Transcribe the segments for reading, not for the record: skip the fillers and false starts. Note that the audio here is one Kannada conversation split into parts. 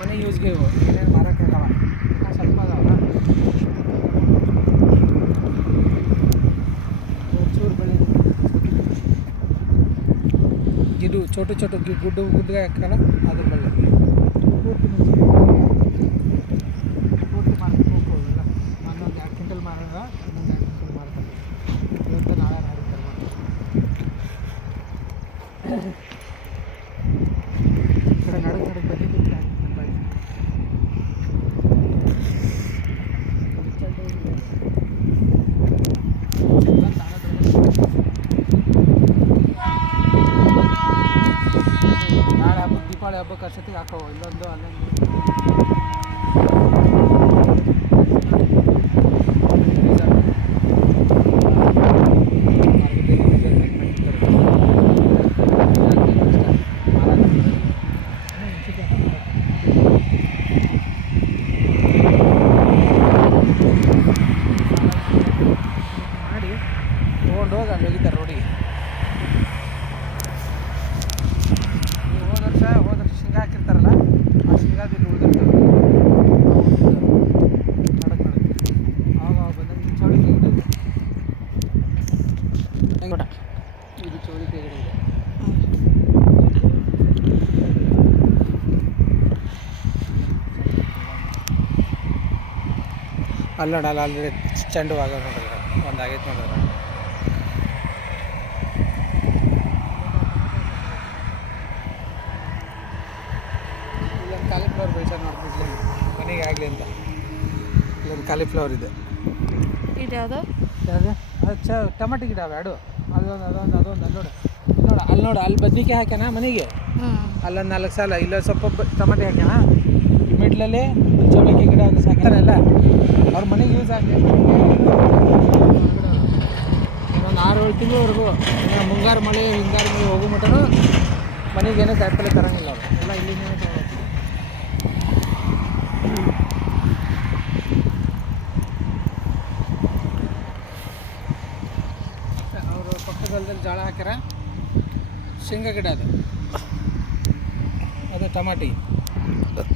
ಮನೆ ಯೂಸ್ಗೆ ಇವು ಏನೇನು ಮಾರೋಕ್ಕಾಗಲ್ಲ. ಸ್ವಲ್ಪ ಅದಾವಲ್ಲ ಚೂರು ಬೆಳೆ ಗಿಡು ಚೋಟು ಚೋಟು ಗುಡ್ಡಗೆ ಹಾಕಲ್ಲ ಅದ್ರ ಬೆಳೆ ಪೂರ್ತಿ ಮಾರ್ಕೋಬೇಕು. ಅವೆಲ್ಲ ಒಂದೊಂದು 2 ಕ್ವಿಂಟಲ್ ಮಾರಾಗ ಇನ್ನೊಂದು 2 ಕ್ವಿಂಟಲ್ ಮಾರ್ತಾರೆ. ಇವತ್ತು ನಾಳೆ ಹಾರಿತಾರೆ ಈ ಕಡೆ ನಡುಗೆ ಬಂದಿದ್ದು ನಾಳೆ ಹಬ್ಬಕ್ಕೆ ದೀಪಾವಳಿ ಹಬ್ಬಕ್ಕೆ ಅಷ್ಟೊತ್ತಿಗೆ ಹಾಕೋ ಇಲ್ಲೊಂದು ಅಲ್ಲೊಂದು ಮಾಡಿ ತೊಗೊಂಡು ಹೋಗಿ ಅಲ್ಲಿ ಹೋಗಿದ್ದಾರೆ ರೋಡಿಗೆ. ಹೋದ ವರ್ಷ ಶೇಂಗಾ ಹಾಕಿರ್ತಾರಲ್ಲ ಆ ಶೇಂಗಾದಲ್ಲಿ ಉಳಿದಿರ್ತಾವೆ ನಡಕ್ಕೆ ಆವಾಗ ಬಂದಾಗ ಚೌಳಿಕೆ ಗಿಡ ಇದೆ. ಇದು ಚೌಳಿಕೆ ಗಿಡ ಇದೆ. ಅಲ್ಲಿ ನೋಡಲ್ಲ ಅಲ್ಲಿ ಚೆಂಡು ಆಗ ನೋಡಿದ್ರೆ ಒಂದು ಆಗೈತೆ ನೋಡಿದ್ರೆ ಇಲ್ಲೊಂದು ಕಾಲಿಫ್ಲವರ್ ಬೆಳೆಸ ನೋಡ್ಬಿಡ್ಲಿ ಮನೆಗೆ ಆಗಲಿ ಅಂತ. ಇಲ್ಲೊಂದು ಕಾಲಿಫ್ಲವರ್ ಇದೆ. ಇದು ಯಾವುದು ಅದು ಟೊಮೆಟೊ ಗಿಡ ಅವು ಎರಡು. ಅದೊಂದು ಅಲ್ಲಿ ನೋಡು ಅಲ್ಲಿ ಬದ್ನಿಕಾಯಿ ಹಾಕ್ಯಾನ ಮನೆಗೆ. ಅಲ್ಲೊಂದು 4 ಸಾಲ ಇಲ್ಲೊಂದು ಸ್ವಲ್ಪ ಟೊಮೆಟೊ ಹಾಕ್ಯಾನ. ಈ ಮಿಡ್ಲಲ್ಲಿ ಚೌಳಿಕೆ ಗಿಡ ಒಂದು ಸಾಕ್ತಾರಲ್ಲ ಅವ್ರ ಮನೆಗೆ ಯೂಸ್ ಆಗಲಿ. ಇನ್ನೊಂದು 6-7 ತಿಂಗಳವರೆಗೂ ಮುಂಗಾರು ಮಳೆ ಹಿಂಗಾರು ಮಳೆ ಹೋಗೋ ಮಟನೂ ಮನೆಗೆ ಏನೋ ಕಾಯಿಪಲ್ಲೆ ತರಂಗಿಲ್ಲ ಅವರು ಎಲ್ಲ ಇಲ್ಲಿಂದ ತಗೊಳ್ತಾರೆ. ಅವರು ಪಕ್ಕದಲ್ಲಿ ಜೋಳ ಹಾಕ್ಯಾರ. ಶೇಂಗಾ ಗಿಡ ಅದು ಟಮಾಟಿ.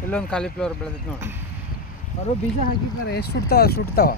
ಇಲ್ಲೊಂದು ಕಾಲಿಫ್ಲವರ್ ಬೆಳೆದೈತೆ ನೋಡಿ. ಅವರು ಬೀಜ ಹಾಕಿರ್ತಾರೆ ಎಷ್ಟು ಸುಡ್ತಾವೆ